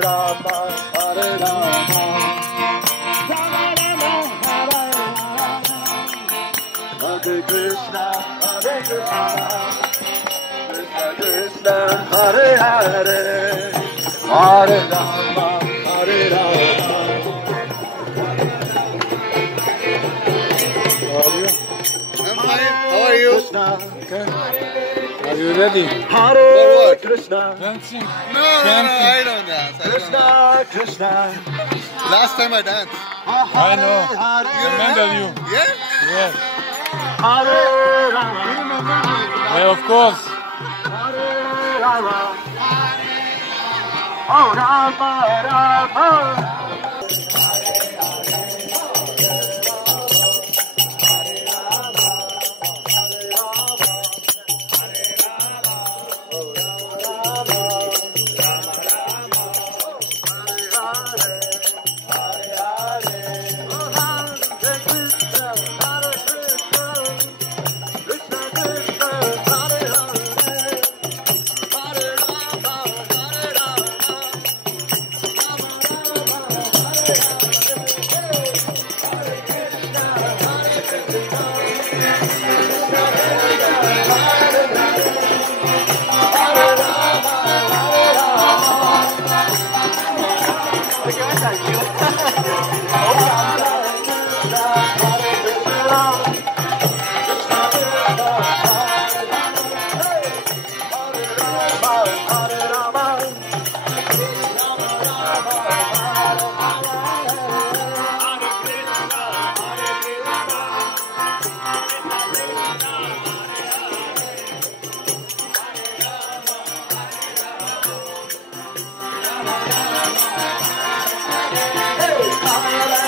Rama, Hare Rama, Rama Rama, Hare Rama, Hare Krishna, Hare Krishna, Krishna Krishna, Hare Hare, Hare Rama, Hare Rama. I'm fine. How are you? Okay. Are you ready? Hare For what? Krishna, Dancing? No, I don't dance. I don't Krishna, know. Krishna. Last time I danced. I know. You Remember you? Yeah? Yes. Hare Rama, Yeah, of course. Hare Rama, oh Rama, Rama. Hare